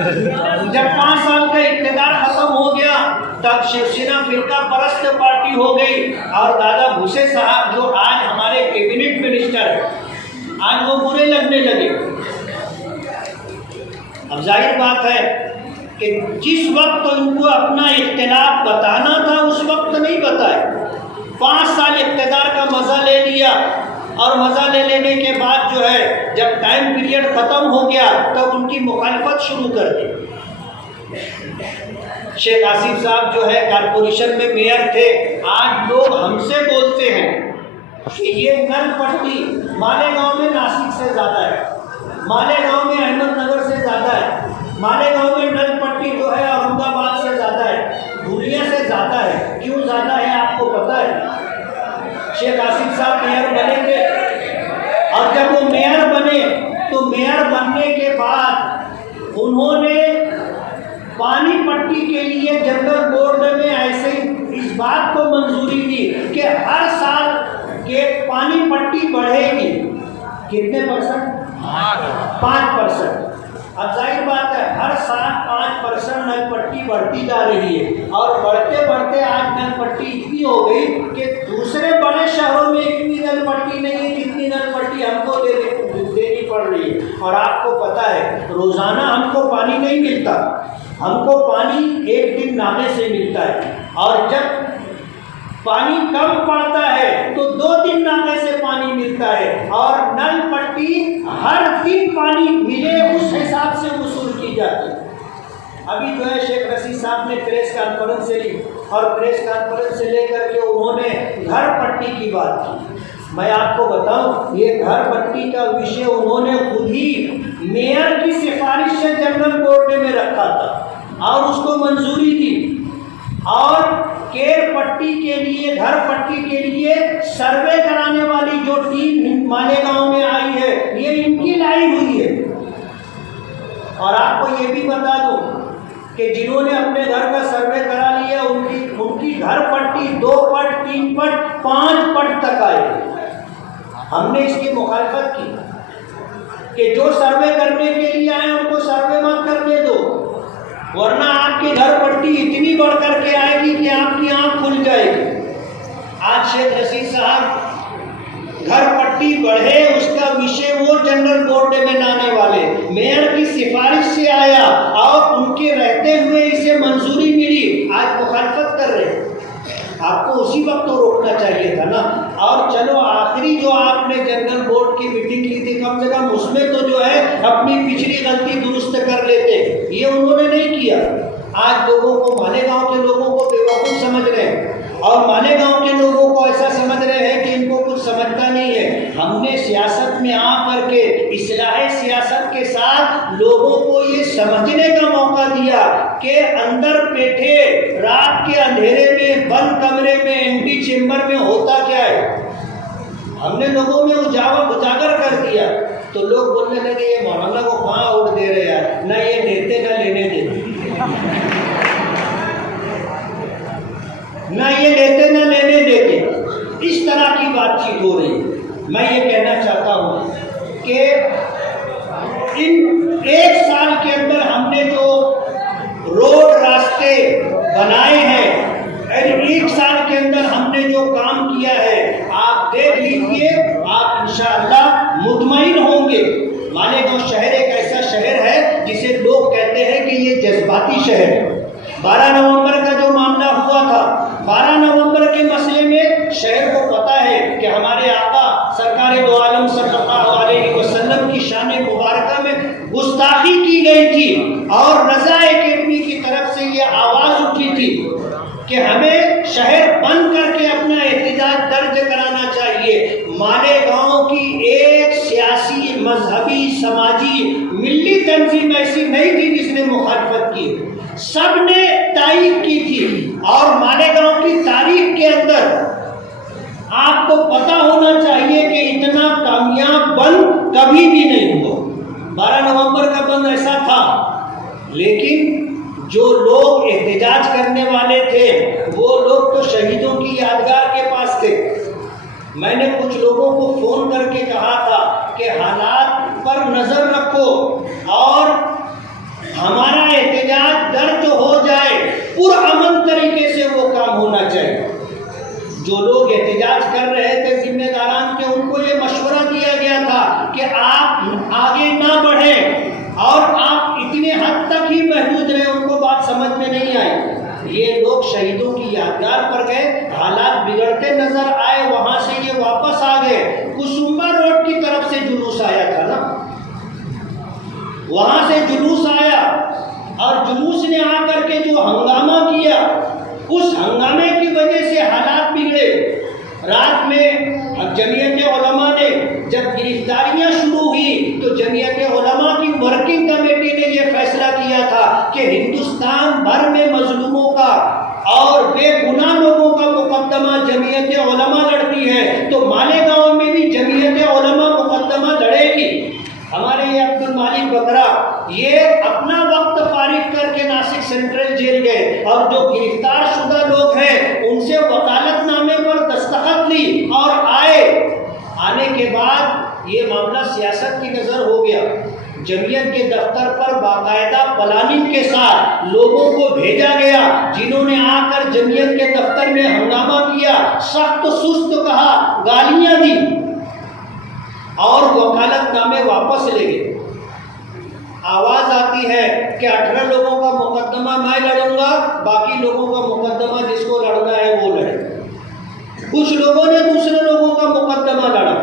जब 5 साल का इक़्तिदार खत्म हो गया तब शिवसेना फिरका परस्त पार्टी हो गई और दादा भूसे साहब जो आज हमारे कैबिनेट मिनिस्टर है, आज वो बुरे लगने लगे। अब जाहिर बात है कि जिस वक्त उनको अपना इख्तिलाफ बताना था उस वक्त नहीं बताए। 5 साल इक़्तिदार का मज़ा ले लिया और मज़ा ले लेने के बाद जो है जब टाइम पीरियड ख़त्म हो गया तब उनकी मुखालफत शुरू कर दी। शेख आसिफ साहब जो है कारपोरेशन में मेयर थे, आज लोग हमसे बोलते हैं कि ये नल पट्टी मालेगांव में नासिक से ज़्यादा है, मालेगांव में अहमदनगर से ज़्यादा है, मालेगांव में नल पट्टी जो है औरंगाबाद से ज़्यादा है, धुलिया से ज़्यादा है। क्यों ज़्यादा है आपको पता है? शेख आसिफ साहब मेयर बने थे और जब वो मेयर बने तो मेयर बनने के बाद उन्होंने पानी पट्टी के लिए जनरल बोर्ड में ऐसे इस बात को मंजूरी दी कि हर साल के पानी पट्टी बढ़ेगी। कितने %? 5%। अब जाहिर बात है हर साल 5% नल पट्टी बढ़ती जा रही है और बढ़ते बढ़ते आज नल पट्टी इतनी हो गई कि दूसरे बड़े शहरों में इतनी नल पट्टी नहीं है जितनी नल पट्टी हमको देनी पड़ रही है। और आपको पता है रोज़ाना हमको पानी नहीं मिलता, हमको पानी एक दिन नाले से मिलता है और जब पानी कम पड़ता है तो 2 दिन नाले से पानी मिलता है और नल पट्टी हर दिन पानी मिले उस हिसाब से वसूल की जाती है। अभी जो है शेख रशीद साहब ने प्रेस कॉन्फ्रेंस से ली और प्रेस कॉन्फ्रेंस से लेकर के उन्होंने घर पट्टी की बात की। मैं आपको बताऊं ये घर पट्टी का विषय उन्होंने खुद ही मेयर की सिफारिश से जनरल बोर्ड में रखा था और उसको मंजूरी दी और केर पट्टी के लिए घर पट्टी के लिए सर्वे कराने वाली जो टीम मालेगांव में आई है ये इनकी लाई हुई है। और आपको ये भी बता दूं कि जिन्होंने अपने घर का सर्वे करा लिया उनकी घर पट्टी 2 पट 3 पट 5 पट तक आई। हमने इसकी मुखालफत की कि जो सर्वे करने के लिए आए उनको सर्वे मत करने दो, वरना आपकी घर पट्टी इतनी बढ़ करके आएगी कि आपकी आंख खुल जाएगी। आज शेख रशीद साहब घर पट्टी बढ़े उसका विषय वो जनरल बोर्ड में लाने वाले मेयर की सिफारिश से आया और उनके रहते हुए इसे मंजूरी मिली, आज मुखालफत कर रहे हैं। आपको उसी वक्त तो रोकना चाहिए था ना। और चलो आखिरी जो आपने जनरल बोर्ड की मीटिंग की थी कम से कम उसमें तो जो है अपनी पिछली गलती दुरुस्त कर लेते, ये उन्होंने नहीं किया। आज लोगों को मालेगांव के लोगों को बेवकूफ़ समझ रहे हैं और मालेगांव के लोगों को ऐसा समझ रहे हैं कि इनको कुछ समझता नहीं है। हमने सियासत में आ करके इस्लाह सियासत के साथ लोगों को ये समझने का मौका दिया कि अंदर बैठे रात के अंधेरे में बंद कमरे में एंटी चेम्बर में होता क्या है, हमने लोगों में उजागर कर दिया। तो लोग बोलने लगे ये मौलाना को कहाँ उड़ दे रहे यार, ना ये देते ना लेने देते, ना ये लेते ना लेने देते, इस तरह की बातचीत हो रही है। मैं ये कहना चाहता हूँ कि इन 1 साल के अंदर हमने जो रोड रास्ते बनाए हैं, 1 साल के अंदर हमने जो काम किया है आप देख लीजिए, आप इंशाअल्लाह मुतमईन होंगे। मालेगांव शहर एक ऐसा शहर है जिसे लोग कहते हैं कि ये जज्बाती शहर है। 12 नवंबर का जो मामला हुआ था, 12 नवंबर के मसले में शहर को पता है कि हमारे आका सरकार दो आलम सल्लल्लाहु अलैहि वसल्लम की शान मुबारका में गुस्ताखी की गई थी और रज़ा अकेडमी की तरफ से ये आवाज़ उठी थी कि हमें शहर बंद करके अपना एहतजाज दर्ज कराना चाहिए। मालेगांव की एक सियासी मजहबी समाजी मिली तंजीम ऐसी नहीं थी जिसने मुखालफत की, सब ने तारीफ की थी। और मालेगांव की तारीख के अंदर आपको पता होना चाहिए कि इतना कामयाब बंद कभी भी नहीं हुआ। 12 नवंबर का बंद ऐसा था, लेकिन जो लोग एहतजाज करने वाले थे वो लोग तो शहीदों की यादगार के पास थे। मैंने कुछ लोगों को फ़ोन करके कहा था कि हालात पर नज़र रखो और हमारा कि हिंदुस्तान भर में मजलूमों का और बेगुनाह लोगों का मुकदमा जमीयत उलमा लड़ती है, तो मालेगांव में भी जमीयत उलमा मुकदमा लड़ेगी। हमारे ये अब्दुल मालिक बकरा ये अपना वक्त फारिग करके नासिक सेंट्रल जेल गए और जो गिरफ्तार शुदा लोग हैं उनसे वकालतनामे पर दस्तखत ली और आने के बाद ये मामला सियासत की नज़र हो गया। जमीयत के दफ्तर पर बाकायदा प्लानिंग के साथ लोगों को भेजा गया, जिन्होंने आकर जमीयत के दफ्तर में हंगामा किया, सख्त सुस्त कहा, गालियां दी और वकालतनामे वापस ले गए। आवाज आती है कि 18 लोगों का मुकदमा मैं लड़ूंगा, बाकी लोगों का मुकदमा जिसको लड़ना है वो लड़े। कुछ लोगों ने दूसरे लोगों का मुकदमा लड़ा।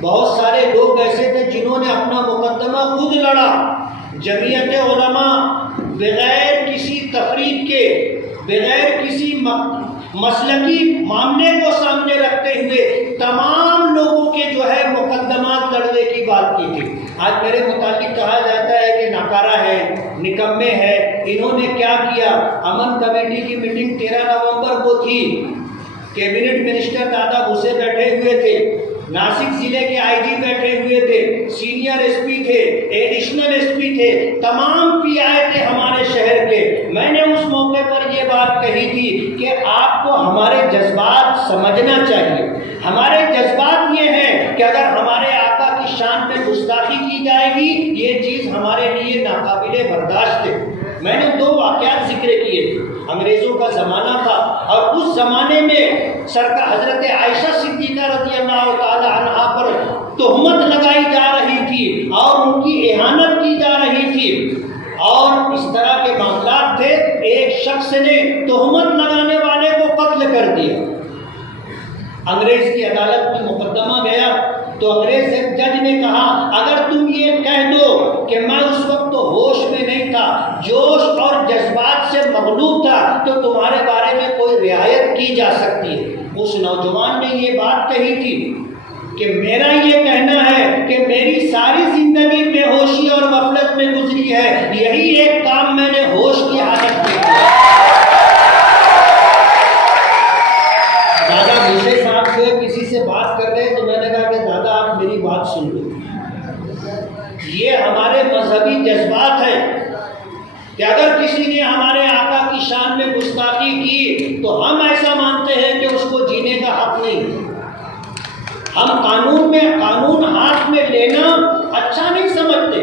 बहुत सारे लोग ऐसे थे जिन्होंने अपना मुकदमा खुद लड़ा। जमीयत उलमा बगैर किसी तफरीक के, बगैर किसी मसलकी मामले को सामने रखते हुए तमाम लोगों के जो है मुकदमात लड़ने की बात की थी। आज मेरे मुताबिक कहा जाता है कि नाकारा है, निकम्मे है। इन्होंने क्या किया, अमन कमेटी की मीटिंग 13 नवंबर को थी। कैबिनेट मिनिस्टर दादा भूसे बैठे हुए थे, नासिक जिले के आईजी बैठे हुए थे, सीनियर एसपी थे, एडिशनल एसपी थे, तमाम पीआई थे हमारे शहर के। मैंने उस मौके पर ये बात कही थी कि आपको हमारे जज्बात समझना चाहिए। हमारे जज्बात ये हैं कि अगर हमारे आका की शान में गुस्ताखी की जाएगी, ये चीज़ हमारे लिए नाकाबिले बर्दाश्त है। मैंने 2 वाक़यात जिक्र किए थे। अंग्रेज़ों का ज़माना था और उस ज़माने में सरकार हज़रत आयशा सिद्दीक़ा रज़ियल्लाहु ताला अन्हा पर तोहमत लगाई जा रही थी और उनकी इहानत की जा रही थी और इस तरह के मामलात थे। एक शख्स ने तोहमत लगाने वाले को कत्ल कर दिया। अंग्रेज़ की अदालत में मुकदमा गया तो अंग्रेज जज ने कहा, अगर तुम ये कह दो कि मैं उस वक्त तो होश में नहीं था, जोश और जज्बात से मगलूब था, तो तुम्हारे बारे में कोई रियायत की जा सकती है। उस नौजवान ने ये बात कही थी कि मेरा ये कहना है कि मेरी सारी जिंदगी बेहोशी और गफलत में गुजरी है, यही एक काम मैंने होश की हालत में किया। दादा भूसे साहब जो किसी से बात कर रहे हैं तो मैंने कहा कि दादा आप मेरी बात सुन लो। ये हमारे मजहबी जज्बात है कि अगर किसी ने हमारे आका की शान में गुस्ताखी की तो हम ऐसा मानते हैं कि उसको जीने का हक नहीं। हम कानून हाथ में लेना अच्छा नहीं समझते।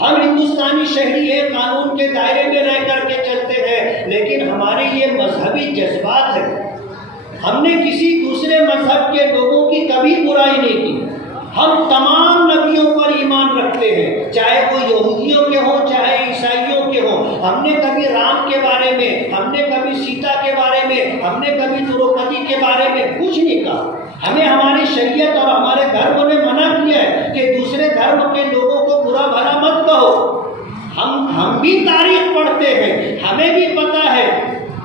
हम हिंदुस्तानी शहरी है, कानून के दायरे में रह करके चलते हैं, लेकिन हमारे ये मजहबी जज्बात है। हमने किसी दूसरे मजहब के लोगों की कभी बुराई नहीं की। हम तमाम नबियों पर ईमान रखते हैं, चाहे वो यहूदियों के हों चाहे ईसाइयों के हों। हमने कभी राम के बारे में, हमने कभी सीता के बारे में, हमने कभी द्रौपदी के बारे में कुछ नहीं कहा। हमें हमारी शरीयत और हमारे धर्म ने मना किया है कि दूसरे धर्म के लोगों को बुरा भला मत कहो। हम भी तारीख पढ़ते हैं, हमें भी पता है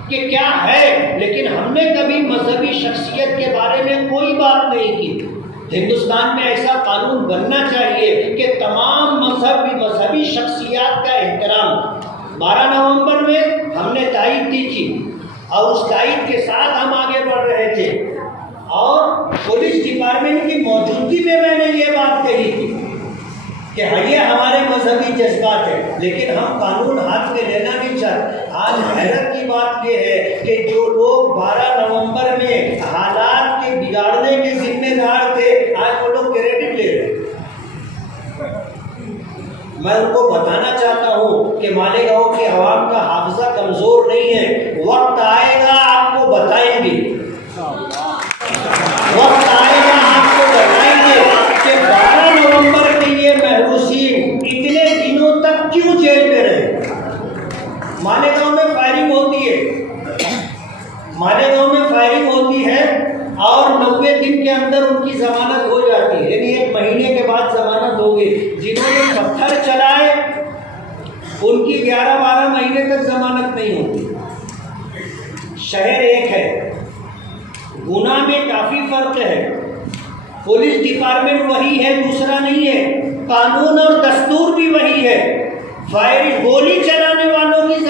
कि क्या है, लेकिन हमने कभी मजहबी शख्सियत के बारे में कोई बात नहीं की। हिंदुस्तान में ऐसा कानून बनना चाहिए कि तमाम मजहबी शख्सियत का एहतराम। 12 नवंबर में हमने तारीख दी थी और उस तारीख के साथ हम आगे बढ़ रहे थे और पुलिस डिपार्टमेंट की मौजूदगी में मैंने ये बात कही थी कि ये हमारे मजहबी जज्बात है, लेकिन हम कानून हाथ में लेना नहीं चाहते। आज हैरत की बात यह है कि जो लोग 12 नवंबर में हालात के बिगाड़ने के जिम्मेदार थे, आज वो लोग क्रेडिट ले रहे हैं। मैं उनको बताना चाहता हूँ कि मालेगांव के अवाम का हाफजा कमज़ोर नहीं है। वक्त आएगा आपको बताएंगे, वक्त आएगा आपको बताएंगे कि 12 नवंबर के ये महरूसीन इतने दिनों तक क्यों जेल में रहे। मालेगांव में फायरिंग होती है, मालेगांव में फायरिंग होती है और 90 दिन के अंदर उनकी जमानत हो जाती है, यानी 1 महीने के बाद जमानत होगी। जिन्होंने पत्थर चलाए उनकी 11-12 महीने तक जमानत नहीं होती। शहर एक है, गुनाह में काफ़ी फर्क है। पुलिस डिपार्टमेंट वही है, दूसरा नहीं है। कानून और दस्तूर भी वही है। फायरिंग गोली चलाने वालों की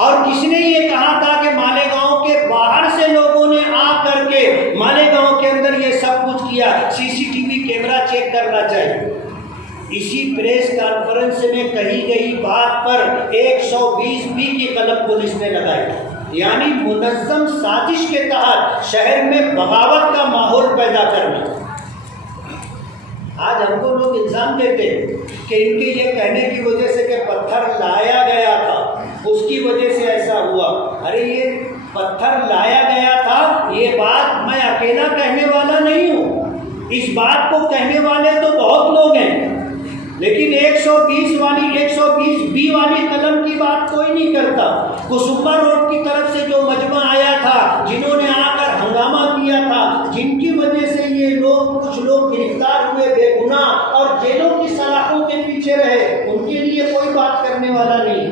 और किसने ये कहा था कि मालेगांव के बाहर से लोगों ने आ करके मालेगांव के अंदर ये सब कुछ किया, सीसीटीवी कैमरा चेक करना चाहिए। इसी प्रेस कॉन्फ्रेंस में कही गई बात पर 120 बी की कलम पुलिस ने लगाई, यानी मुनज़्ज़म साजिश के तहत शहर में बगावत का माहौल पैदा करना। आज हमको लोग इल्ज़ाम देते कि इनके ये कहने की वजह से कि पत्थर लाया गया था उसकी वजह से ऐसा हुआ। अरे ये पत्थर लाया गया था, ये बात मैं अकेला कहने वाला नहीं हूँ, इस बात को कहने वाले तो बहुत लोग हैं, लेकिन 120 बी वाली कलम की बात कोई नहीं करता। कुसुम्बा रोड की तरफ से जो मजमा आया था, जिन्होंने आकर हंगामा किया था, जिनकी वजह से ये लोग कुछ लोग गिरफ्तार हुए बेगुनाह और जेलों की सलाखों के पीछे रहे, उनके लिए कोई बात करने वाला नहीं।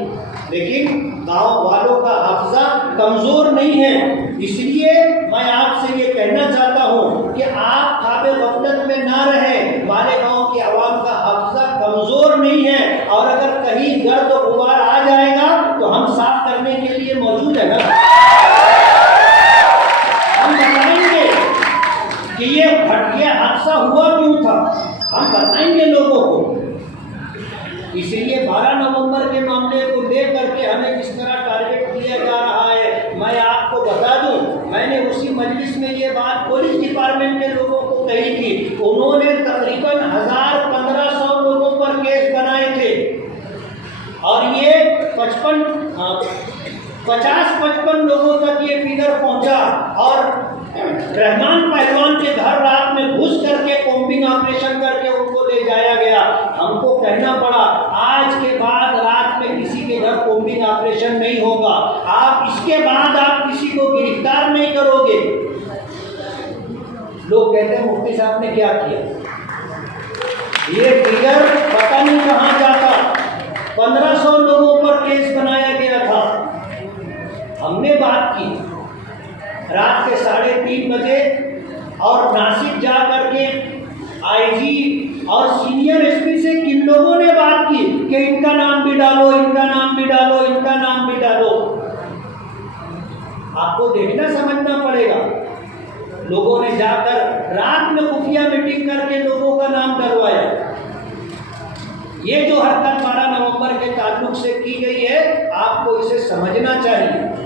लेकिन गांव वालों का हाफिजा कमज़ोर नहीं है, इसलिए मैं आपसे ये कहना चाहता हूँ कि आप ख्वाबे गफलत में ना रहें। मालेगांव की आवाम का हाफिजा कमज़ोर नहीं है, और अगर कहीं गर्द गुबार आ जाएगा तो हम साफ करने के लिए मौजूद है ना। हम बताएंगे कि ये भटकिया हादसा हुआ क्यों था, हम बताएंगे लोगों को। इसलिए 12 नवंबर के मामले को लेकर के हमें किस तरह टारगेट किया जा रहा है, मैं आपको बता दूं, मैंने उसी मजलिस में ये बात पुलिस डिपार्टमेंट के लोगों को कही थी। उन्होंने तकरीबन 1000-1500 लोगों पर केस बनाए थे, और ये 50-55 लोगों तक ये फिगर पहुंचा, और रहमान पहलवान के घर रात में घुस करके कॉम्बिंग ऑपरेशन करके उनको ले जाया गया। हमको कहना पड़ा आज के बाद रात में किसी के घर कॉम्बिंग ऑपरेशन नहीं होगा, आप इसके बाद आप किसी को गिरफ्तार नहीं करोगे। लोग कहते हैं मुफ्ती साहब ने क्या किया, ये फिगर पता नहीं कहाँ जाता। 1500 लोगों पर केस बनाया गया था। हमने बात की रात के 3:30 बजे, और नासिक जा करके आईजी और सीनियर एसपी से किन लोगों ने बात की कि इनका नाम भी डालो, इनका नाम भी डालो, इनका नाम भी डालो। आपको देखना समझना पड़ेगा। लोगों ने जाकर रात में खुफिया मीटिंग करके लोगों का नाम डलवाया। ये जो हरकत 12 नवंबर के ताल्लुक से की गई है, आपको इसे समझना चाहिए।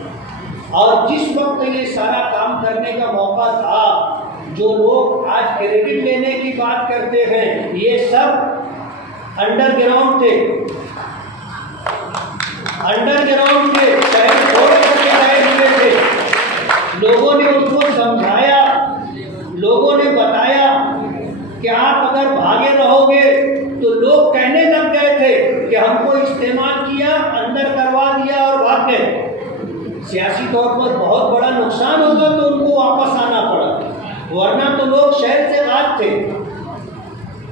और जिस वक्त ये सारा काम करने का मौका था, जो लोग आज क्रेडिट लेने की बात करते हैं, ये सब अंडरग्राउंड थे, शहर छोड़ करके आए हुए थे। लोगों ने उनको समझाया, लोगों ने बताया कि आप अगर भागे रहोगे तो लोग कहने लग गए थे कि हमको इस्तेमाल किया, अंदर करवा दिया और भाग गए। सियासी तौर पर बहुत बड़ा नुकसान होगा तो उनको वापस आना पड़ा, वरना तो लोग शहर से गायब थे।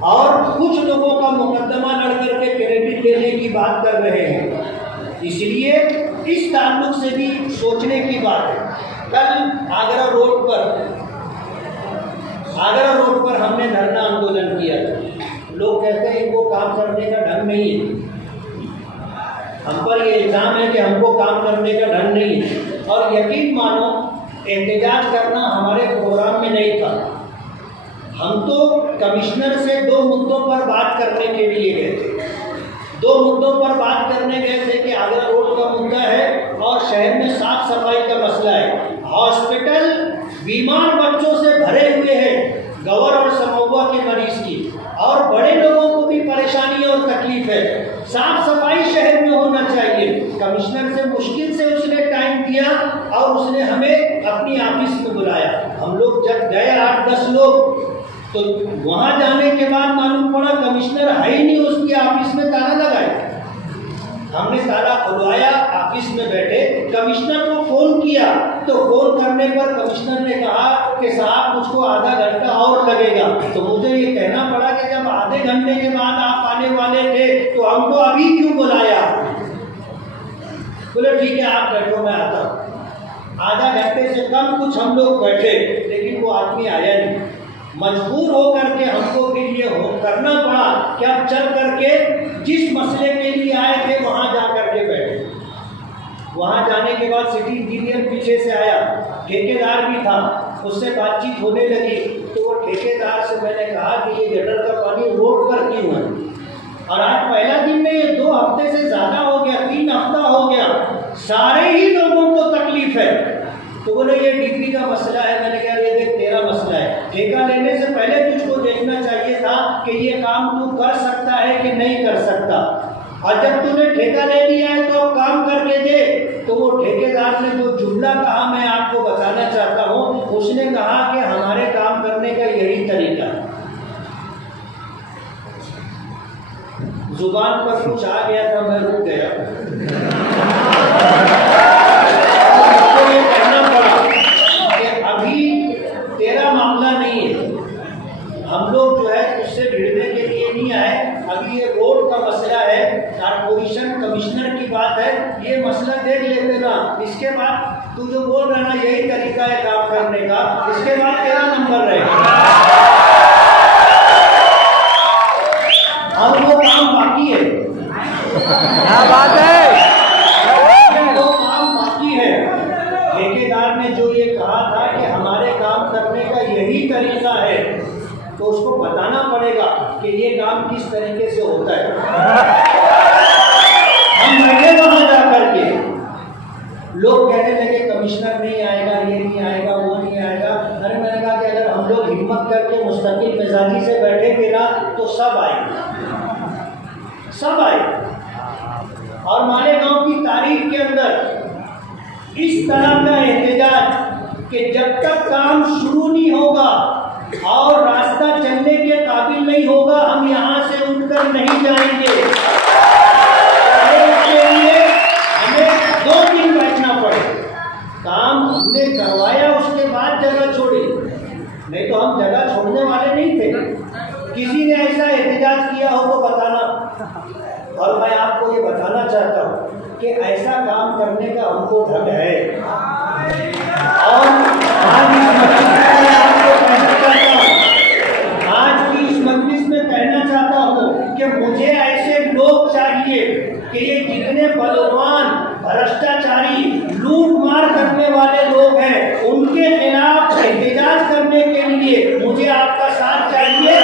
और कुछ लोगों का मुकदमा लड़ करके क्रेडिट लेने की बात कर रहे हैं। इसलिए इस ताल्लुक से भी सोचने की बात है। कल आगरा रोड पर हमने धरना आंदोलन किया था। लोग कहते हैं इनको काम करने का ढंग नहीं है, हम पर ये इल्ज़ाम है कि हमको काम करने का ढंग नहीं है। और यकीन मानो एहतजाज करना हमारे प्रोग्राम में नहीं था। हम तो कमिश्नर से 2 मुद्दों पर बात करने के लिए गए थे। 2 मुद्दों पर बात करने गए थे कि आगरा रोड का मुद्दा है और शहर में साफ सफाई का मसला है। हॉस्पिटल बीमार बच्चों से भरे हुए हैं, गवर और समौवा के मरीज की, और बड़े लोगों को भी परेशानी और तकलीफ है। साफ सफाई शहर में होना चाहिए। कमिश्नर से मुश्किल से उसने टाइम दिया और उसने हमें अपनी ऑफिस में बुलाया। हम लोग जब गए 8-10 लोग, तो वहाँ जाने के बाद मालूम पड़ा कमिश्नर है ही नहीं, उसकी ऑफिस में ताला लगाया। हमने ताला खुलवाया, ऑफिस में बैठे, कमिश्नर को फ़ोन किया तो फ़ोन करने पर कमिश्नर ने कहा कि साहब मुझको आधा घंटा और लगेगा। तो मुझे ये कहना पड़ा कि जब आधे घंटे के बाद आप आने वाले थे तो हमको अभी क्यों बुलाया। बोले ठीक है आप बैठो मैं आता हूँ। आधा घंटे से कम कुछ हम लोग बैठे, लेकिन वो आदमी आया नहीं। मजबूर होकर के हमको फिर ये करना पड़ा कि अब चल करके जिस मसले के लिए आए थे वहाँ जा करके बैठे। वहाँ जाने के बाद सिटी इंजीनियर पीछे से आया, ठेकेदार भी था, उससे बातचीत होने लगी। तो वो ठेकेदार से मैंने कहा कि ये गटर का पानी रोड पर क्यों है, और आज पहला दिन नहीं, 2 हफ्ते से ज़्यादा हो गया, 3 हफ्ता हो गया, सारे ही लोगों को तकलीफ है। तो बोले ये डिग्री का मसला है। मैंने कहा ये देख तेरा मसला है, ठेका लेने से पहले तुझको देखना चाहिए था कि ये काम तू कर सकता है कि नहीं कर सकता, और जब तूने ठेका ले लिया है तो काम करके दे। तो वो ठेकेदार ने जो जुमला कहा मैं आपको बताना चाहता हूँ, उसने कहा कि हमारे काम करने का यही तरीका है। जुबान पर कुछ आ गया था, मैं रुक गया। तो ये कहना पड़ा कि अभी तेरा मामला नहीं है, हम लोग जो है उससे भिड़ने के लिए नहीं आए, अभी ये रोड का मसला है, कारपोरेशन कमिश्नर की बात है, ये मसला देख लेते ना, इसके बाद तू जो बोल रहा ना यही तरीका है काम करने का, इसके बाद तेरा नंबर रहेगा। और वो काम बाकी है, क्या बात है, वो काम बाकी है। ठेकेदार ने जो ये कहा था कि हमारे काम करने का यही तरीका है, तो उसको बताना पड़ेगा कि ये काम किस तरीके से होता है। हम बैठे वहां जाकर के, लोग कहने लगे कमिश्नर नहीं आएगा, ये नहीं आएगा, वो नहीं आएगा। अरे मैंने कहा कि अगर हम लोग हिम्मत करके मुस्तकिल मिजाजी से बैठेंगे ना तो सब आएंगे, सब आए। और मालेगांव की तारीख के अंदर इस तरह का एहतजाज कि जब तक काम शुरू नहीं होगा और रास्ता चलने के काबिल नहीं होगा, हम यहाँ से उठकर नहीं जाएंगे। इसके लिए हमें 2 दिन बैठना पड़े, काम हमने करवाया उसके बाद जगह छोड़ी, नहीं तो हम जगह छोड़ने वाले नहीं थे। किसी ने ऐसा एहतजाज किया हो तो बताना। और मैं आपको ये बताना चाहता हूँ कि ऐसा काम करने का हमको ढंग है। और आज की इस मजलिस में कहना चाहता हूँ कि मुझे ऐसे लोग चाहिए कि ये जितने बलवान, भ्रष्टाचारी, लूट मार करने वाले लोग हैं, उनके खिलाफ एहतजाज करने के लिए मुझे आपका साथ चाहिए।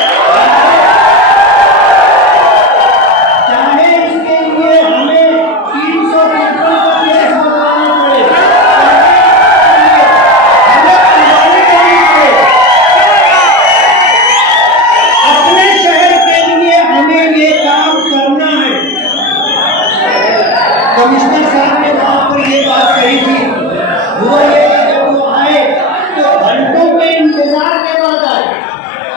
कमिश्नर साहब ने वहां पर ये बात कही थी, वो ये जब वो आए तो घंटों के इंतजार के बाद आए,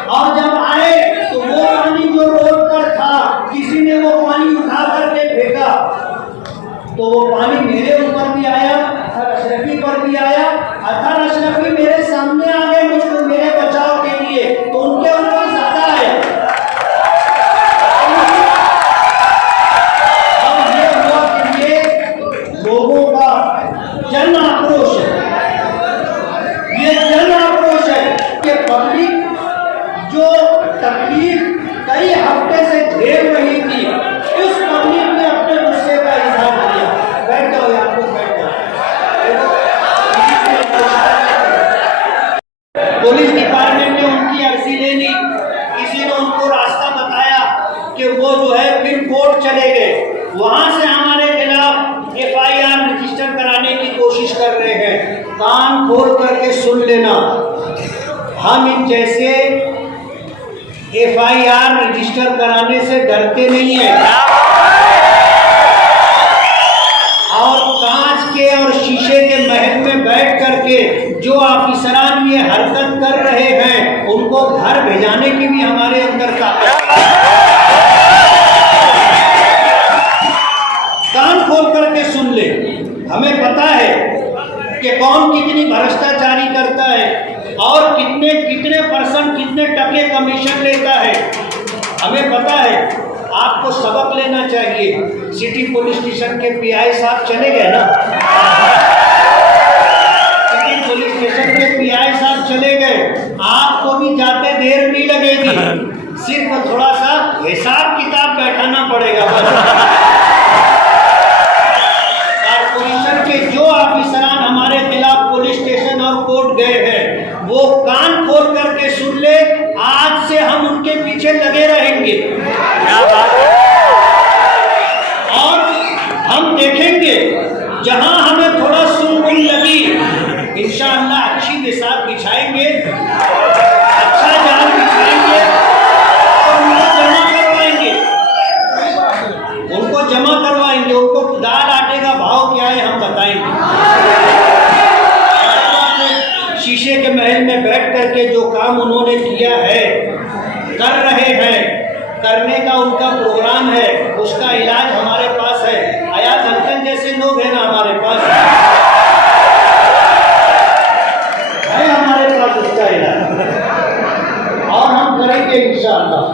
और जब आए तो वो पानी जो रोड पर था किसी ने वो पानी उठा करके फेंका, तो वो पानी मेरे ऊपर भी आया, अतर अशरफी पर भी आया। अतर अशरफी मेरे सामने आ गए मुझको मेरे बचाव के लिए, तो उनके ऊपर ज्यादा आया। लोगों का जन आक्रोश है, ये जन आक्रोश है कि पब्लिक जो तकलीफ कई हफ्ते से झेल रही थी, उस पब्लिक ने अपने गुस्से का इजहार किया। बैठ जाओ यार, कुछ बैठ जाओ। पुलिस डिपार्टमेंट ने उनकी अर्जी ले ली, किसी ने उनको रास्ता बताया कि वो जो है फिर कोर्ट चले गए, वहां से हमारे खिलाफ FIR रजिस्टर कराने की कोशिश कर रहे हैं। कान खोल करके सुन लेना, हम इन जैसे FIR रजिस्टर कराने से डरते नहीं हैं, और कांच के और शीशे के महल में बैठ करके जो ऑफिसरान ये हरकत कर रहे हैं उनको घर भेजाने की भी हमारे अंदर ताकत है। कान खोल करके सुन ले, हमें पता है कि कौन कितनी भ्रष्टाचारी करता है और कितने परसेंट, कितने टके कमीशन लेता है, हमें पता है। आपको सबक लेना चाहिए। सिटी पुलिस स्टेशन के PI साहब चले गए ना, सिटी पुलिस स्टेशन के PI साहब चले गए, आपको भी जाते देर नहीं लगेगी, सिर्फ थोड़ा सा हिसाब किताब बैठाना पड़ेगा बस। कारपोरेशन पीछे लगे रहेंगे और हम देखेंगे जहां हमें थोड़ा सुकून लगी, इंशाअल्लाह अच्छी बिसात बिछाएंगे, अच्छा जाल बिछाएंगे और उनको जमा करवाएंगे, उनको दाल आटे का भाव क्या है हम बताएंगे। शीशे के महल में बैठ करके जो काम उन्होंने किया है, कर रहे हैं, करने का उनका प्रोग्राम है, उसका इलाज हमारे पास है। अयाज अंकल जैसे लोग हैं ना हमारे पास है, हमारे पास उसका इलाज और हम करेंगे इंशाअल्लाह।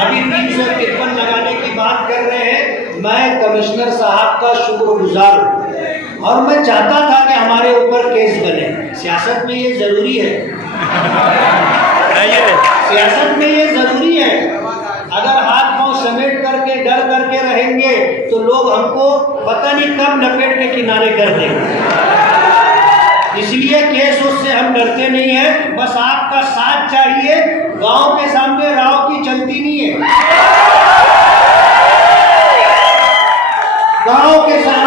अभी 353 लगाने की बात कर रहे हैं। मैं कमिश्नर साहब का शुक्रगुजार हूँ और मैं चाहता था कि हमारे ऊपर केस बने। सियासत में ये जरूरी है, सियासत में ये जरूरी है। अगर हाथ पांव समेट करके डर करके रहेंगे तो लोग हमको पता नहीं कब लपेट के किनारे कर देंगे। इसलिए केस उससे हम डरते नहीं है, बस आपका साथ चाहिए। गांव के सामने राव की चलती नहीं है, गांव के सामने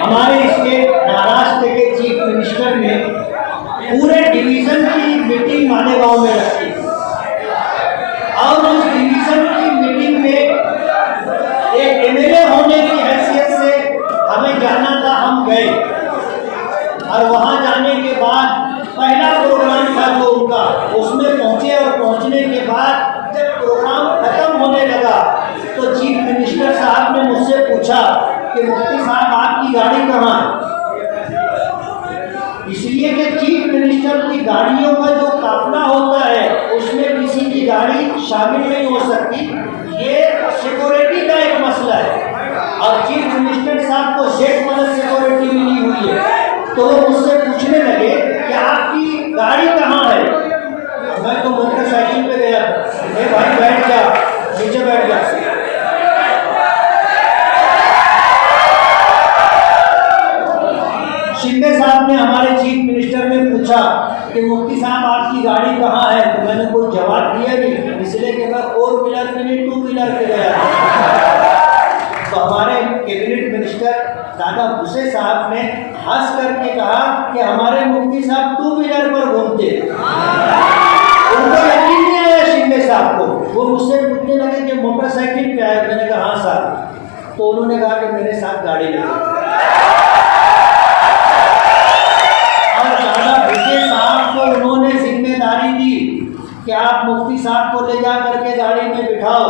हमारे स्टेट महाराष्ट्र के चीफ मिनिस्टर ने पूरे डिवीजन की मीटिंग मालेगांव में रखी और उस डिवीजन की मीटिंग में एक एमएलए होने की हैसियत से हमें जाना था। हम गए और वहां जाने के बाद पहला प्रोग्राम था जो उनका, उसमें पहुंचे और पहुंचने के बाद जब प्रोग्राम खत्म होने लगा तो चीफ मिनिस्टर साहब ने मुझसे पूछा कि मुफ्ती साहब आपकी गाड़ी कहाँ है? इसलिए कि चीफ मिनिस्टर की गाड़ियों का जो काफिला होता है उसमें किसी की गाड़ी शामिल नहीं हो सकती। ये सिक्योरिटी का एक मसला है और चीफ मिनिस्टर साहब को जेट वाला सिक्योरिटी मिली हुई है, तो वो मुझसे पूछने लगे कि आपकी गाड़ी कहाँ है? मैं तो मोटरसाइकिल पे गया, भाई बैठ जा, नीचे बैठ जा। शिंदे साहब ने, हमारे चीफ मिनिस्टर ने पूछा कि मुफ्ती साहब आपकी गाड़ी कहाँ है? तो मैंने कोई जवाब दिया नहीं, इसलिए कि मैं 4 व्हीलर पे नहीं 2 व्हीलर पे गया। तो हमारे कैबिनेट मिनिस्टर दादा भूसे साहब ने हंस करके कहा कि हमारे मुफ्ती साहब 2 व्हीलर पर घूमते। उनको यकीन नहीं आया शिंदे साहब को, वो मुझसे पूछने लगे कि मोटरसाइकिल पे आए? मैंने कहा हाँ साहब। तो उन्होंने कहा कि मेरे साथ गाड़ी लेके, उन्होंने जिम्मेदारी दी कि आप मुफ्ती साहब को ले जा करके गाड़ी में बिठाओ।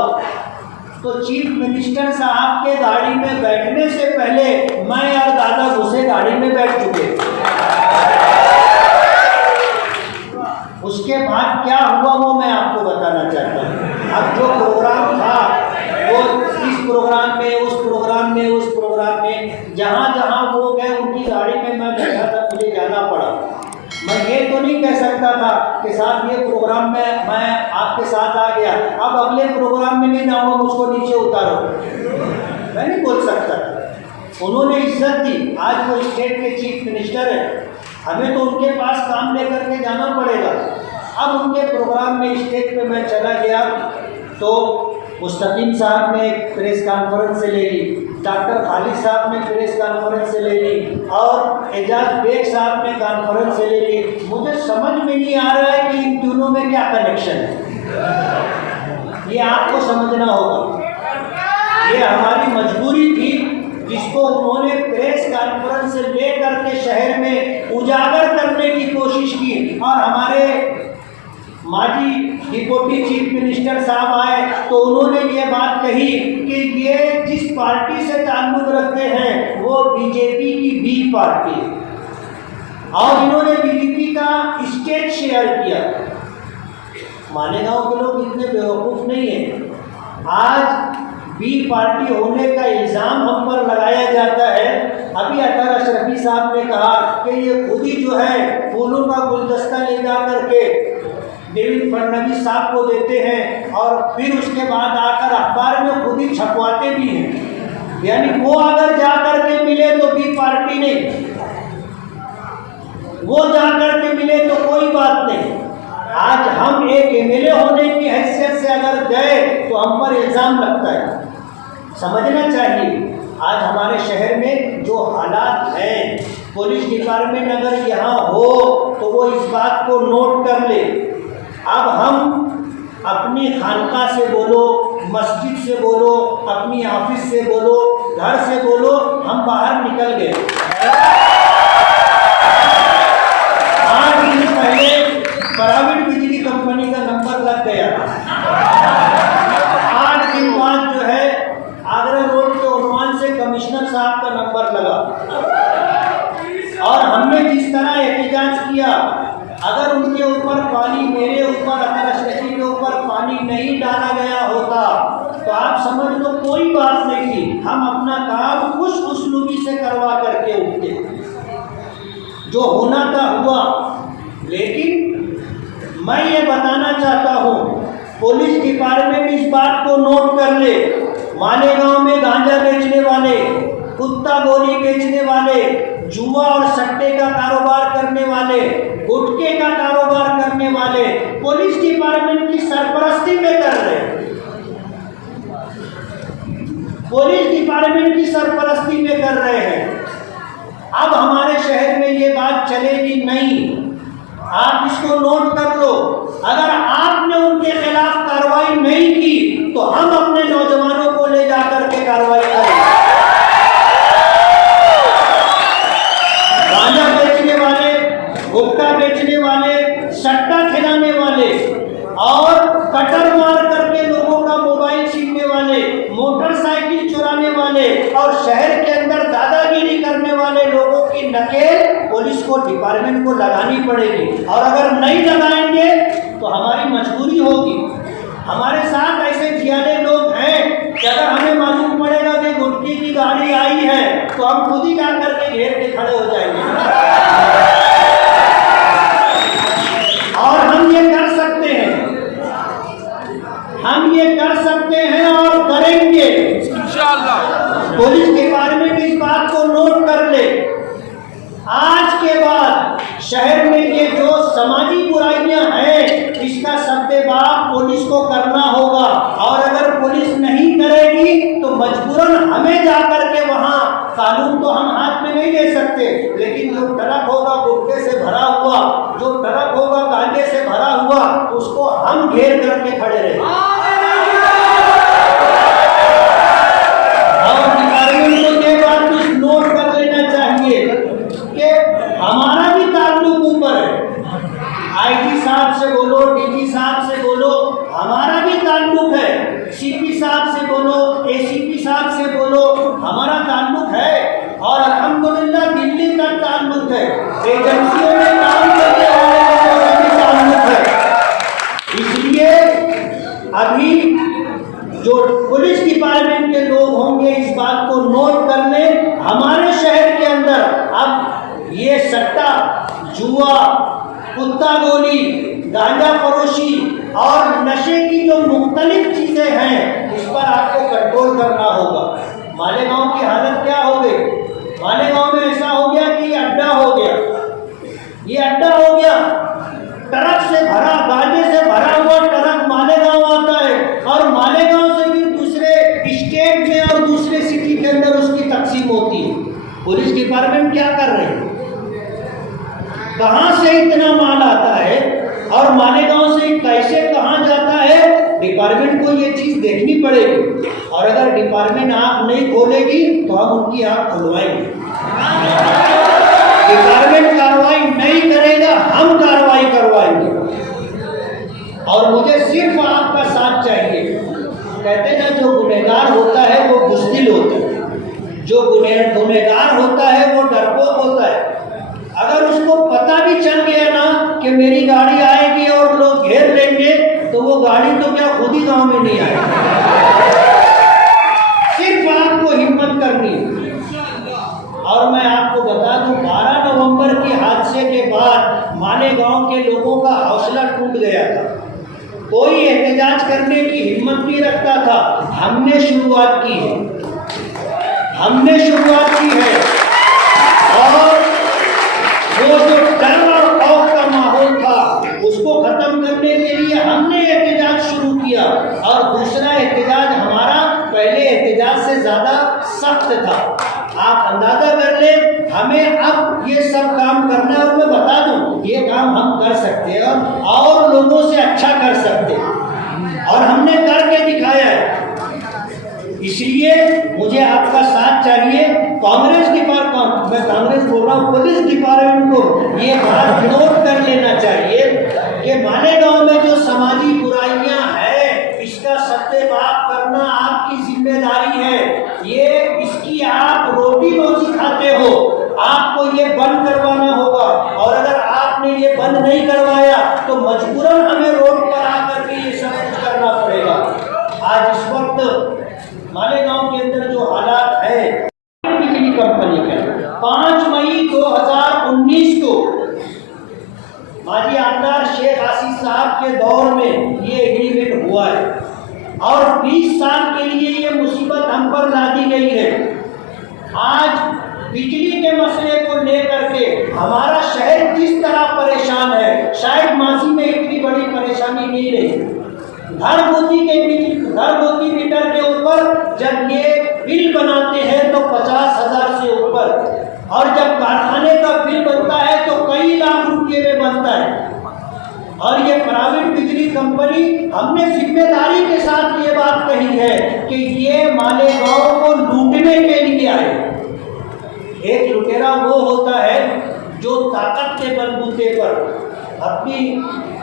तो चीफ मिनिस्टर साहब के गाड़ी में बैठने से पहले मैं और दादा भूसे गाड़ी में बैठ चुके। उसके बाद क्या हुआ वो मैं आपको बताना चाहता हूँ। अब जो प्रोग्राम था वो इस प्रोग्राम में, उस प्रोग्राम में, उस प्रोग्राम में, जहाँ जहाँ वो गए उनकी गाड़ी में मैं बैठा था, मुझे जाना पड़ा। मैं ये तो नहीं कह सकता था कि साहब ये प्रोग्राम में मैं आपके साथ आ गया, अब अगले प्रोग्राम में नहीं जाऊँगा, मुझको नीचे उतारो। मैं नहीं बोल सकता। उन्होंने इज्जत दी। आज वो स्टेट के चीफ मिनिस्टर है, हमें तो उनके पास काम लेकर के जाना पड़ेगा। अब उनके प्रोग्राम में स्टेज पे मैं चला गया तो मुस्तकीम साहब ने प्रेस कॉन्फ्रेंस से ले ली, डॉक्टर खालिद साहब ने प्रेस कॉन्फ्रेंस से ले ली और एजाज बेग साहब ने कॉन्फ्रेंस से ले ली। मुझे समझ में नहीं आ रहा है कि इन दोनों में क्या कनेक्शन है। ये आपको समझना होगा। ये हमारी मजबूरी थी जिसको उन्होंने प्रेस कॉन्फ्रेंस से लेकर के शहर में उजागर करने की कोशिश की, और हमारे माजी डिप्टी चीफ मिनिस्टर साहब आए तो उन्होंने ये बात कही कि ये जिस पार्टी से ताल्लुक रखते हैं वो बीजेपी की बी पार्टी है, और इन्होंने बीजेपी का स्टेज शेयर किया। मालेगांव के लोग इतने बेवकूफ़ नहीं हैं। आज बी पार्टी होने का इल्ज़ाम हम पर लगाया जाता है। अभी अतर अशरफी साहब ने कहा कि ये खुद ही जो है फूलों का गुलदस्ता ले जा करके देवेंद्र फडणवीस साहब को देते हैं, और फिर उसके बाद आकर अखबार में खुद ही छपवाते भी हैं। यानी वो अगर जा करके मिले तो बी पार्टी नहीं, वो जा करके मिले तो कोई बात नहीं। आज हम एक एमएलए होने की हैसियत से अगर गए तो हम पर इल्ज़ाम लगता है। समझना चाहिए आज हमारे शहर में जो हालात हैं, पुलिस डिपार्टमेंट अगर यहाँ हो तो वो इस बात को नोट कर ले। अब हम अपनी खानका से बोलो, मस्जिद से बोलो, अपनी ऑफिस से बोलो, घर से बोलो, हम बाहर निकल गए। 8 दिन पहले प्राइवेट बिजली कंपनी का नंबर लग गया। 8 दिन बाद जो है आगरा रोड के उन्वान से कमिश्नर साहब का नंबर लगा, और हमने जिस तरह एहतजाज किया, अगर उनके ऊपर पानी, मेरे ऊपर, अतर अशरफी के ऊपर पानी नहीं डाला गया होता तो आप समझ लो कोई बात नहीं थी। हम अपना काम खुश उसलूबी से करवा करके उठते, जो होना था हुआ। लेकिन मैं ये बताना चाहता हूँ, पुलिस डिपार्टमेंट इस बात को नोट कर ले। मालेगांव में गांजा बेचने वाले, कुत्ता गोली बेचने वाले, जुआ और सट्टे का कारोबार करने वाले, गुटखे का कारोबार करने वाले पुलिस डिपार्टमेंट की सरपरस्ती में कर रहे हैं। पुलिस डिपार्टमेंट की सरपरस्ती में कर रहे हैं। अब हमारे शहर में ये बात चलेगी नहीं। आप इसको नोट कर लो। अगर आपने उनके खिलाफ कार्रवाई नहीं की तो हम अपने नौजवानों को ले जाकर के कार्रवाई करेंगे। गांजा बेचने वाले, गुटखा बेचने वाले, सट्टा खिलाने वाले और कटर मार करके लोगों का मोबाइल छीनने वाले, मोटरसाइकिल चुराने वाले और शहर के अंदर दादागिरी करने वाले लोगों की नकेल पुलिस को, डिपार्टमेंट को लगानी पड़ेगी। और अगर नहीं लगाएंगे तो हमारी मजबूरी होगी। हमारे साथ ऐसे जियाले लोग हैं कि अगर हमें मालूम पड़ेगा कि गुटखी की गाड़ी आई है तो हम खुद ही जा करके घेर के खड़े हो जाएंगे। और हम ये कर सकते हैं, हम ये कर सकते हैं और करेंगे इंशाअल्लाह। पुलिस डिपार्टमेंट इस बात को नोट कर ले। आज के बाद शहर में ये जो समाजी बुराइयां हैं, इसका सद्देबाब पुलिस को करना होगा। और अगर पुलिस नहीं करेगी तो मजबूरन हमें जाकर के वहाँ, कानून तो हम हाथ में नहीं ले सकते, लेकिन जो ट्रक होगा गुटखे से भरा हुआ, जो ट्रक होगा गांजे से भरा हुआ, उसको हम घेर करके खड़े रहेंगे। और डिपार्टमेंट को ये बात कुछ नोट कर लेना चाहिए कि हमारा भी ताल्लुक ऊपर है। आईजी साहब से बोलो, डीजी साहब से बोलो, हमारा भी ताल्लुक है। सीपी साहब से बोलो, एसीपी साहब से बोलो, हमारा ताल्लुक है। और अल्हम्दुलिल्लाह दिल्ली का ताल्लुक है, एजेंसियों में काम करने वाले लोगों का भी ताल्लुक है। इसलिए अभी जो पुलिस डिपार्टमेंट के लोग होंगे इस बात को नोट कर लें। हमारे शहर के अंदर अब ये सट्टा, जुआ, कुत्ता गोली, गांजा फरोशी और नशे की जो मुख्तलिफ चीज़ें हैं, इस पर आपको कंट्रोल करना होगा। मालेगांव की हालत क्या हो गई? मालेगांव में ऐसा हो गया कि ये अड्डा हो गया, ये अड्डा हो गया। ट्रक से भरा, गांजे से भरा हुआ ट्रक मालेगांव आता है और मालेगांव से फिर दूसरे स्टेट में और दूसरे सिटी के अंदर उसकी तकसीम होती है। पुलिस डिपार्टमेंट क्या कर रही है? कहाँ से इतना माल आता है और मालेगांव से कैसे कहाँ जाता है? डिपार्टमेंट को ये चीज़ देखनी पड़ेगी। और अगर डिपार्टमेंट आंख नहीं खोलेगी तो हम उनकी आंख खुलवाएंगे। डिपार्टमेंट कार्रवाई नहीं करेगा, हम कार्रवाई करवाएंगे। और मुझे सिर्फ आपका साथ चाहिए। कहते ना, जो गुनहगार होता है वो बुज़दिल होता है, जो गुनहगार होता है वो डरपोक होता है। अगर उसको पता भी चल गया ना कि मेरी गाड़ी आएगी और लोग घेर लेंगे, तो वो गाड़ी तो क्या खुद ही गांव में नहीं आएगी। सिर्फ आपको हिम्मत करनी है। और मैं आपको बता दूं, 12 नवंबर के हादसे के बाद मालेगांव के लोगों का हौसला टूट गया था। कोई एहतजाज करने की हिम्मत नहीं रखता था। हमने शुरुआत की है, हमने शुरुआत की है। और वो जो डर और खौफ का माहौल था, उसको खत्म करने के लिए हमने एहतजाज शुरू किया। और दूसरा एहतजाज हमारा पहले एहतजाज से ज़्यादा सख्त था। आप अंदाजा कर ले, हमें अब ये सब काम करना है। और मैं बता दूं, ये काम हम कर सकते हैं और लोगों से अच्छा कर सकते हैं, और हमने करके दिखाया है। इसलिए मुझे आपका साथ चाहिए। कांग्रेस डिपार्टमेंट, मैं कांग्रेस बोल रहा हूँ, पुलिस डिपार्टमेंट को ये बात नोट कर लेना चाहिए कि मालेगांव में जो समाजी बुराइयां हैं, इसका सत्यापात करना आपकी जिम्मेदारी है। ये इसकी आप रोटी रोजी खाते हो, आपको ये बंद करवाना होगा। और अगर आपने ये बंद नहीं करवाया तो मजबूरन हमें रोड पर आकर के ये सब कुछ करना पड़ेगा। आज इस वक्त मालेगांव के अंदर जो हालात है, बिजली कंपनी के 5 मई 2019 को माजी आमदार शेख आसिफ साहब के दौर में ये एग्रीमेंट हुआ है, और 20 साल के लिए ये मुसीबत हम पर लादी गई है। आज बिजली के मसले को लेकर के हमारा शहर जिस तरह परेशान है, शायद माजी में इतनी बड़ी परेशानी नहीं रही। घरगुती मीटर के ऊपर जब ये बिल बनाते हैं तो 50,000 से ऊपर, और जब कारखाने का बिल बनता है तो कई लाख रुपये में बनता है। और ये प्राइवेट बिजली कंपनी, हमने जिम्मेदारी के साथ ये बात कही है कि ये मालेगांव को लूटने के लिए आए। एक लुटेरा वो होता है जो ताकत के बलबूते पर, अपनी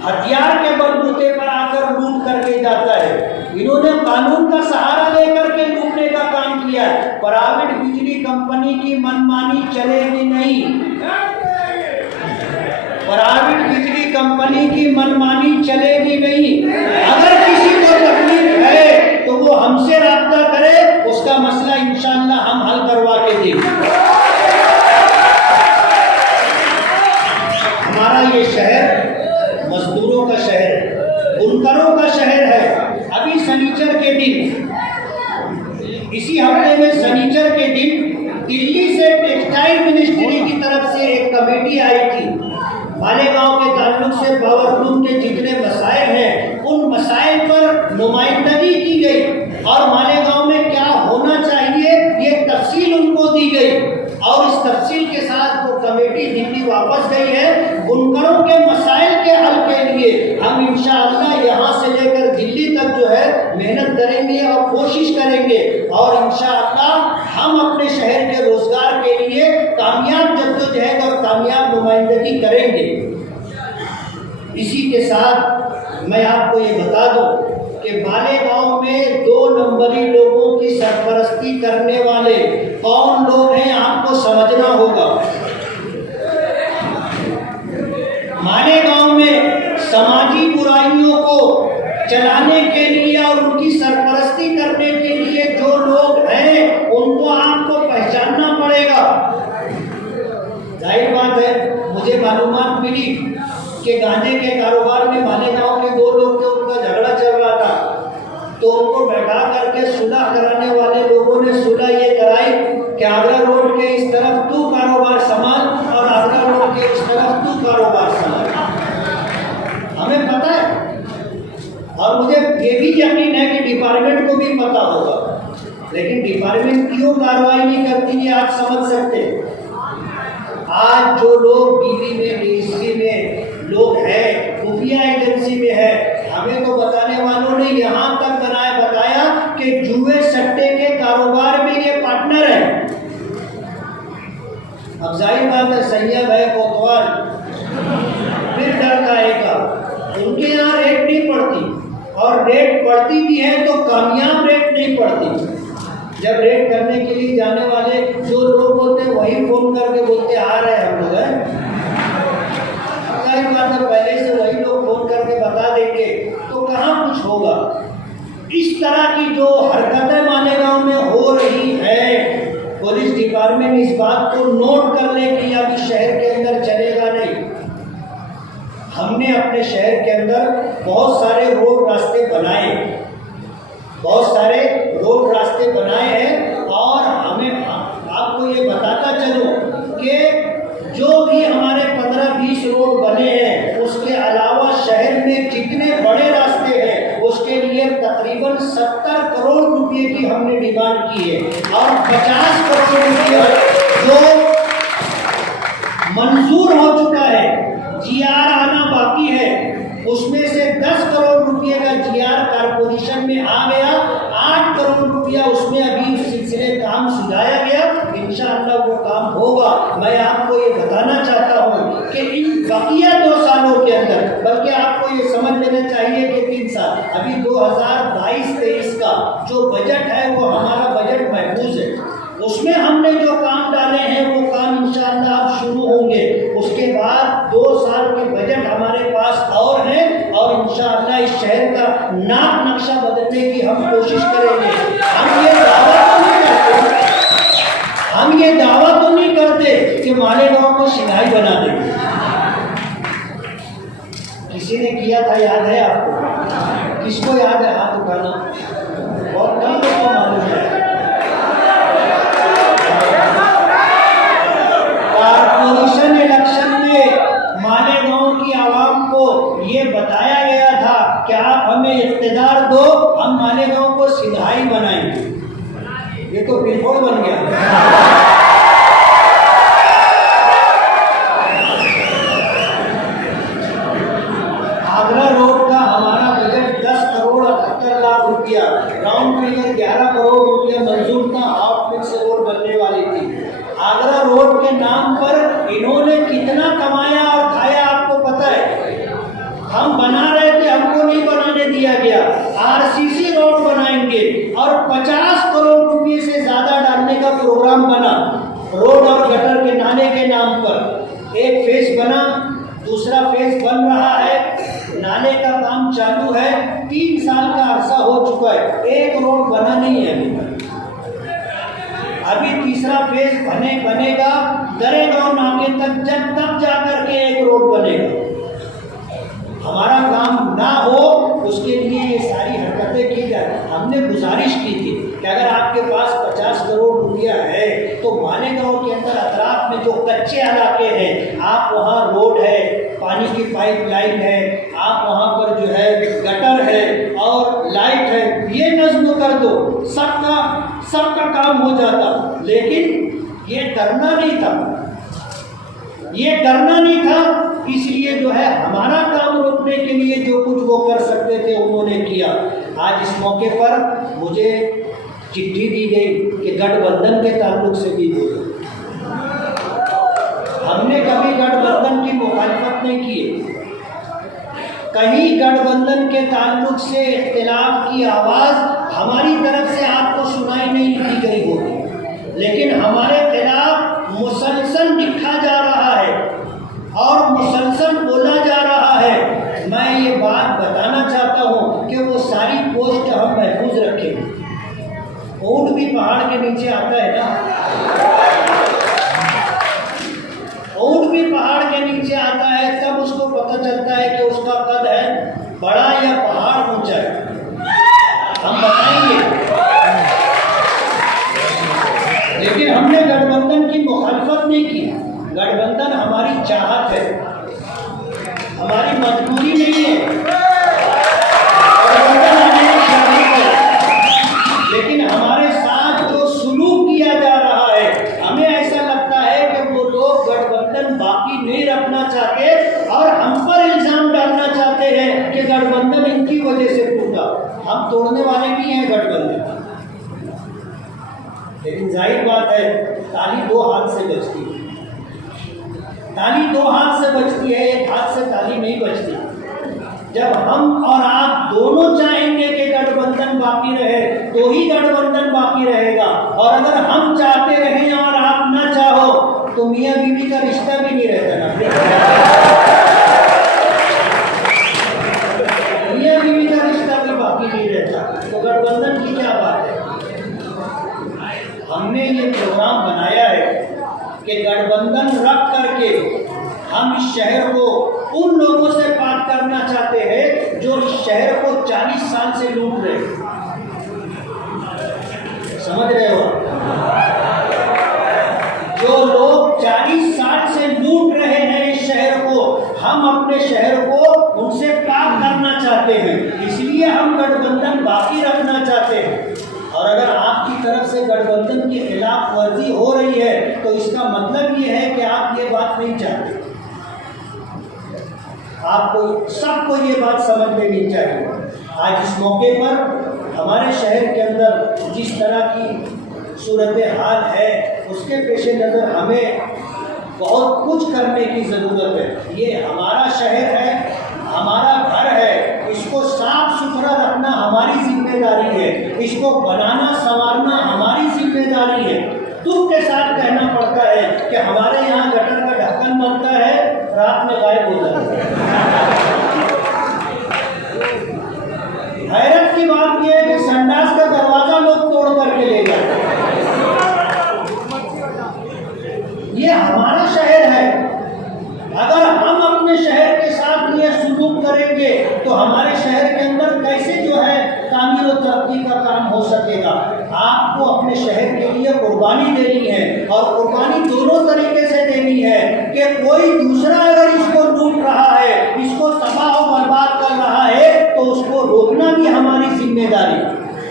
हथियार के बलबूते पर आकर लूट करके जाता है। इन्होंने कानून का सहारा लेकर के लूटने का काम किया। प्राइवेट बिजली कंपनी की मनमानी चलेगी नहीं, प्राइवेट बिजली कंपनी की मनमानी चलेगी नहीं। अगर किसी को तकलीफ है तो वो हमसे राब्ता करे, उसका मसला इंशाअल्लाह हम हल करवा के देंगे। हमारा ये शहर मजदूरों का शहर है, बुनकरों का शहर है। अभी शनिचर के दिन, इसी हफ्ते में शनिचर के दिन दिल्ली से टेक्सटाइल मिनिस्ट्री की तरफ से एक कमेटी आई थी। मालेगांव के ताल्लुक से पावरलूम के जितने मसाइल हैं, उन मसाइल पर नुमाइंदगी की गई और मालेगांव में क्या होना चाहिए ये तफसील उनको दी गई। और इस तफसील के साथ वो कमेटी दिल्ली वापस गई है। बुनकरों के मसाइल के हल के लिए हम इंशाअल्लाह यहाँ से लेकर दिल्ली तक जो है मेहनत करेंगे और कोशिश करेंगे, और इंशाअल्लाह हम अपने शहर के रोजगार के लिए कामयाब जद्दोजहद और कामयाब नुमाइंदगी करेंगे। इसी के साथ मैं आपको ये बता दूं कि मालेगांव में 2 नंबरी लोगों की सरपरस्ती करने वाले कौन लोग हैं, आपको समझना होगा। मालेगांव में समाजी बुराइयों को चलाने के लिए और उनकी सरपरस्ती करने के लिए जो लोग हैं, उनको आपको पहचानना पड़ेगा। जाहिर बात है, मुझे मालूमात मिली कि गांजे के कारोबार में मालेगांव के 2 लोग थे, उनका झगड़ा चल रहा था। तो उनको बैठा करके सुलह कराने वाले लोगों ने सुलह ये कराई कि आगरा रोड के इस तरफ तू कारोबार संभाल और आगरा रोड के इस तरफ तू कारोबार संभाल। हमें पता है, और मुझे ये भी यकीन है कि डिपार्टमेंट को भी पता होगा, लेकिन डिपार्टमेंट क्यों कार्रवाई नहीं करती, ये आप समझ सकते हैं। आज जो लोग बीवी में, मिनिस्ट्री में लोग हैं, खुफिया एजेंसी में है, हमें तो बताने वालों ने यहाँ तक बताया कि के जुए सट्टे के कारोबार में ये पार्टनर है। अब जाहिर बात है सैयद है कोतवाल फिर डर खाएगा, उनके यहाँ रेट नहीं पड़ती, और रेट पड़ती भी है तो कामयाब रेट नहीं पड़ती। जब रेट करने के लिए जाने वाले जो लोग होते हैं वही फोन करके बोलते आ रहे हैं हम लोग हैं। जाहिर बात है पहले से वही लोग फोन करके बता देंगे तो कहाँ कुछ होगा। इस तरह की जो हरकतें मालेगांव में हो रही है, पुलिस डिपार्टमेंट इस बात को नोट कर ले कि अभी शहर के अंदर चलेगा नहीं। हमने अपने शहर के अंदर बहुत सारे रोड रास्ते बनाए, बहुत सारे रोड रास्ते बनाए हैं, और हमें आपको ये बताता चलो कि जो भी हमारे 15-20 रोड बने हैं उसके अलावा शहर में जितने बड़े रास्ते हैं उसके लिए तकरीबन 70 करोड़ रुपए की हमने डिमांड की है, और 50 करोड़ रुपये जो मंजूर हो चुका है, जीआर आना बाकी है, उसमें से 10 करोड़ रुपए का जीआर कारपोरेशन में आ गया, 8 करोड़ रुपया उसमें अभी सिलसिले काम सुधारा गया, इंशाअल्लाह वो काम होगा। मैं आपको ये बताना चाहता हूँ कि इन बकिया 2 सालों के अंदर, बल्कि आपको ये समझ लेना चाहिए कि 3 साल, अभी 2022-23 का जो बजट है वो हमारा बजट महफूज है, उसमें हमने जो काम डाले हैं वो काम इंशाअल्लाह अब शुरू होंगे। उसके बाद 2 साल के बजट हमारे पास और हैं, और इंशाअल्लाह इस शहर का नाम नक्शा बदलने की हम कोशिश करेंगे। हम ये दावा तो नहीं करते कि मालेगांव को सिंघाई बना देंगे। किसी ने किया था, याद है आपको? किसको याद है? हाथ उठाना। बहुत कम लोगों को मालूम है। कारपोरेशन इलेक्शन में मालेगांव की आवाम को ये बताया गया था कि आप हमें इख्तियार दो, हम मालेगांव को सिंघाई बनाएंगे। ये तो बिल्कुल बन गया। आगरा रोड का हमारा बजट 10 करोड़ 78 लाख रुपया, राउंड फिगर 11 करोड़ रुपया मंजूर था, हाफ फिक्स रोड बनने वाली थी। आगरा रोड के नाम पर इन्होंने कितना कमाया और खाया आपको पता है? हम बना रहे थे, हमको नहीं बनाने दिया गया। आरसीसी रोड बनाएंगे और 50 करोड़ रुपए से ज्यादा डालने का प्रोग्राम बना, रोड और गटर के नाले के नाम पर। एक फेज बना, दूसरा फेज बन रहा है, नाले का काम चालू है, 3 साल का अरसा हो चुका है, एक रोड बना नहीं है अभी तीसरा फेज बनेगा, दरेगांव नाके तक तब जाकर के एक रोड बनेगा। हमारा काम ना हो उसके लिए ये सारी हरकतें की जाए। हमने गुजारिश की थी कि अगर आपके पास 50 करोड़ रुपया है तो मालेगांव के अंदर अतराफ में जो कच्चे इलाके हैं, आप वहाँ रोड है, पानी की पाइपलाइन है, आप वहाँ पर जो है गटर है और लाइट है, ये नज़्म कर दो, सबका काम हो जाता। लेकिन ये करना नहीं था, इसलिए जो है हमारा काम रोकने के लिए जो कुछ वो कर सकते थे उन्होंने किया। आज इस मौके पर मुझे चिट्ठी दी गई कि गठबंधन के ताल्लुक से भी बोलो। हमने कभी गठबंधन की मुखालफत नहीं की, कहीं गठबंधन के ताल्लुक से इख्तिलाफ की आवाज़ हमारी तरफ से आपको सुनाई नहीं दी गई होगी, लेकिन हमारे खिलाफ मुसलसल लिखा जा रहा है और मुसलसल बोला जा रहा है। मैं ये बात बताना चाहता हूँ कि वो सारी पोस्ट हम महफूज रखें। ऊँट भी पहाड़ के नीचे आता है ना, ऊँट भी पहाड़ के नीचे आता है, तब उसको पता चलता है कि उसका कद है बड़ा या पहाड़ ऊंचा है। हम बताएंगे, लेकिन हमने गठबंधन की मुखालफत नहीं की। गठबंधन हमारी चाहत है, हमारी मजबूरी नहीं है। लेकिन हमारे साथ जो सुलूक किया जा रहा है, हमें ऐसा लगता है कि वो लोग गठबंधन बाकी नहीं रखना चाहते और हम पर इल्जाम डालना चाहते हैं कि गठबंधन इनकी वजह से टूटा, हम तोड़ने वाले भी हैं गठबंधन। लेकिन जाहिर बात है ताली दो हाथ से बजती है, ताली दो हाथ से बजती है, एक हाथ से ताली नहीं बजती। जब हम और आप दोनों चाहेंगे कि गठबंधन बाकी रहे तो ही गठबंधन बाकी रहेगा, और अगर हम चाहते रहें और आप ना चाहो तो मियाँ बीवी का रिश्ता भी नहीं रहता ना, मियाँ बीवी का रिश्ता भी बाकी नहीं रहता, तो गठबंधन की क्या बात है। हमने ये प्रोग्राम बनाया है कि गठबंधन रख करके हम इस शहर को उन लोगों से बात करना चाहते हैं जो इस शहर को 40 साल से लूट रहे हैं। समझ रहे हो? जो लोग 40 साल से लूट रहे हैं इस शहर को, हम अपने शहर को उनसे पार करना चाहते हैं, इसलिए हम गठबंधन बाकी रखना चाहते हैं। और अगर आपकी तरफ से गठबंधन की खिलाफ वर्जी हो रही है तो इसका मतलब ये है कि आप ये बात नहीं चाहते। आपको सबको ये बात समझ लेनी चाहिए। आज इस मौके पर हमारे शहर के अंदर जिस तरह की सूरत हाल है उसके पेश नज़र हमें बहुत कुछ करने की ज़रूरत है। ये हमारा शहर है, हमारा घर है, इसको साफ सुथरा रखना हमारी जिम्मेदारी है, इसको बनाना संवारना हमारी जिम्मेदारी है। दुख के साथ कहना पड़ता है कि हमारे यहाँ गटर का ढक्कन बनता है, रात में गायब हो जाता है। हैरत की बात यह है कि संडास का दरवाजा लोग तोड़ करके ले जाते हैं। ये हमारा शहर है, अगर हम अपने शहर के साथ ये सुलूक करेंगे तो हमारे शहर के अंदर कैसे जो है तामीर और तरक्की का काम हो सकेगा। आपको अपने शहर के लिए कुर्बानी देनी है, और कुर्बानी दोनों तरीके से देनी है कि कोई दूसरा अगर इसको लूट रहा है, इसको तबाह और बर्बाद कर रहा है तो उसको रोकना भी हमारी जिम्मेदारी,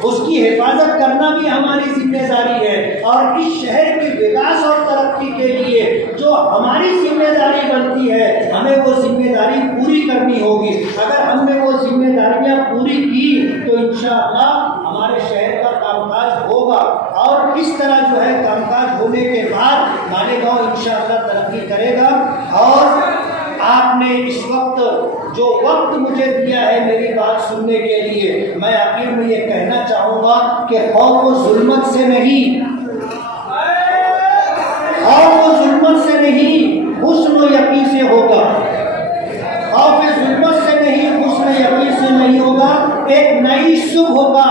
उसकी हिफाजत करना भी हमारी जिम्मेदारी है। और इस शहर के विकास और तरक्की के लिए जो हमारी जिम्मेदारी बनती है हमें वो जिम्मेदारी पूरी करनी होगी। अगर हमने वो जिम्मेदारियां पूरी की तो इंशाअल्लाह हमारे शहर का कामकाज होगा, और इस तरह जो है कामकाज होने के बाद मालेगांव इंशाअल्लाह तरक्की करेगा। और आपने इस वक्त जो वक्त मुझे दिया है मेरी बात सुनने के लिए, मैं आखिर में ये कहना चाहूँगा कि खौफ व जुल्मत से नहीं, खौफ व जुल्मत से नहीं, हुस्न व यकीन से होगा। खौफ जुल्मत से नहीं, हुस्न यकीन से नहीं होगा। एक नई सुबह का